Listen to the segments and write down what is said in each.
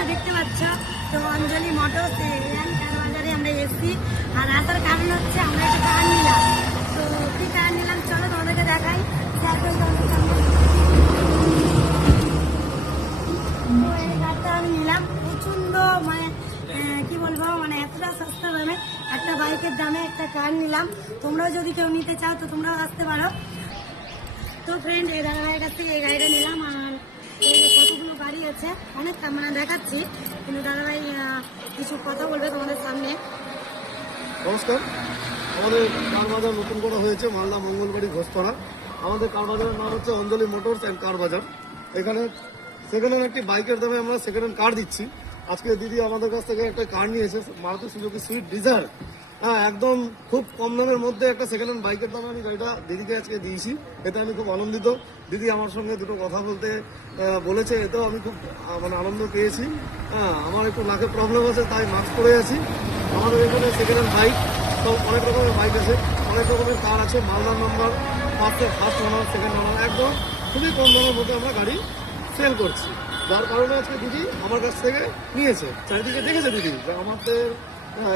বন্ধুরা দেখতে পাচ্ছ তো অঞ্জলি মোটরস কার বাজারে আমরা এসেছি। আর আসার কারণ হচ্ছে আমরা একটা কার নিলাম। তো কি কার নিলাম চলো তোমাদেরকে দেখাই। তো এই কারটা আমি নিলাম প্রচন্ড মানে কি বলবো মানে এতটা সস্তা দামে একটা বাইকের দামে একটা কার নিলাম। তোমরাও যদি কেউ নিতে চাও তো তোমরাও আসতে পারো। তো ফ্রেন্ড এই দাদাভাইয়ের কাছ থেকে এই গাড়িটা নিলাম। আর এই যে কতগুলো গাড়ি আছে অনেক মানে দেখাচ্ছি, কিন্তু দাদাভাই কিছু কথা বলবে তোমাদের সামনে। নমস্কার, আমাদের কার বাজার নতুন করা হয়েছে মালদা মঙ্গলবাড়ি ঘোষপাড়া। আমাদের কার বাজারের নাম হচ্ছে অঞ্জলি মোটরস অ্যান্ড কার বাজার। এখানে সেকেন্ড হ্যান্ড একটি বাইকের দামে আমরা সেকেন্ড হ্যান্ড কার দিচ্ছি। আজকে দিদি আমাদের কাছ থেকে একটা কার নিয়েছে, মারুতি সুজুকি সুইফট ডিজায়ার। হ্যাঁ, একদম খুব কম দামের মধ্যে একটা সেকেন্ড হ্যান্ড বাইকের দামে আমি গাড়িটা দিদিকে আজকে দিয়েছি। এতে আমি খুব আনন্দিত। দিদি আমার সঙ্গে দুটো কথা বলতে বলেছে, এতেও আমি খুব মানে আনন্দ পেয়েছি। হ্যাঁ, আমার একটু নাকে প্রবলেম আছে তাই মাস্ক পরে আছি। আমাদের এখানে সেকেন্ড হ্যান্ড বাইক সব অনেক রকমের বাইক আছে, অনেক রকমের কার আছে। মালদার নাম্বার, ফার্স্ট ওনার, সেকেন্ড ওনার, একদম খুবই কম দামের মধ্যে আমরা গাড়ি সেল করছি। যার কারণে আজকে দিদি আমার কাছ থেকে নিয়েছে। চারিদিকে দেখেছে দিদি যে আমাদের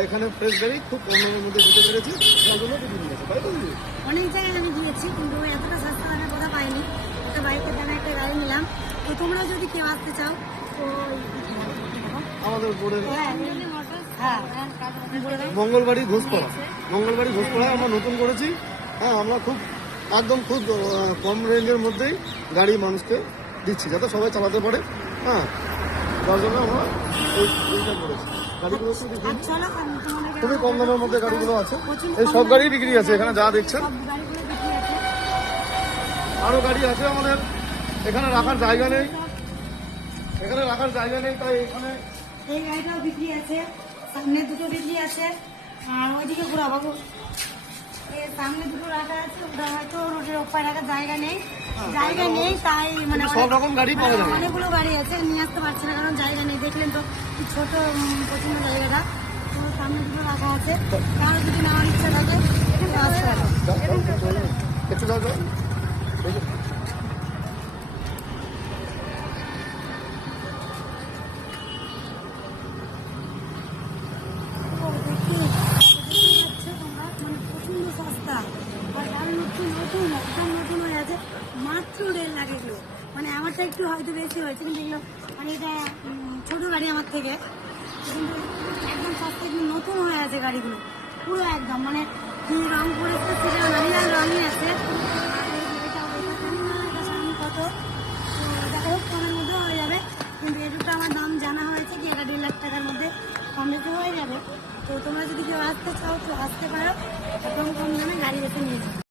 এখানে ফ্রেশ গাড়ি খুব কম দামের মধ্যে দিতে পেরেছি, তার জন্য দিদি নিয়েছে। তাই তো দিদি? অনেক জায়গায় আমি দিয়েছি কিন্তু এতটা সস্তা দামে কোথাও পাইনি। একটা বাইকের দামে একটা গাড়ি নিলাম। তো তোমরা যদি কেউ আসতে চাও তো আমাদের বোর্ডের হ্যাঁ মঙ্গলবাড়ি ঘোষপাড়ায় আমরা নতুন করেছি। হ্যাঁ, আমরা খুব একদম খুব কম রেঞ্জের মধ্যেই গাড়ি মানুষকে দিচ্ছি যাতে সবাই চালাতে পারে। হ্যাঁ, যার জন্য আমরা এইটা করেছি। গাড়িগুলো খুবই কম দামের মধ্যে গাড়িগুলো আছে। এই সব গাড়ি বিক্রি আছে এখানে যা দেখছেন। আরো গাড়ি আছে আমাদের এখানে রাখার জায়গা নেই, তাই এখানে এই গাড়িটাও বিক্রি আছে। সামনে দুটো বিক্রি আছে আর ওইদিকে ঘোরা বাবু সামনে দুটো রাখা আছে। ওটা হয়তো রোডের ওপারে রাখার জায়গা নেই তাই মানে সব রকম গাড়ি পাওয়া যাবে। অনেকগুলো গাড়ি আছে, নিয়ে আসতে পারছি না কারণ জায়গা নেই। দেখলেন তো কি ছোট পছন্দ জায়গাটা। তো সামনে দুটো রাখা আছে, কারো যদি নেওয়ার ইচ্ছা থাকে আসতে পারো। একটু যাও যাও। মাত্র 1.5 লাখ এগুলো। মানে আমারটা একটু হয়তো বেশি হয়েছে, কিন্তু এগুলো মানে এটা ছোট গাড়ি আমার থেকে, কিন্তু একদম সস্তা একদম নতুন হয়ে আছে গাড়িগুলো পুরো একদম। মানে কি রং করেছে সেটা নারিয়াল রঙই আছে। কত দেখা হোক কমের মধ্যে হয়ে যাবে, কিন্তু এটুকু আমার দাম জানা হয়েছে কি এটা 1.5 লাখ টাকার মধ্যে কম বেশি হয়ে যাবে। তো তোমরা যদি কেউ আসতে চাও তো আসতে পারো, একদম কম দামে গাড়ি এসে নিয়ে যাবে।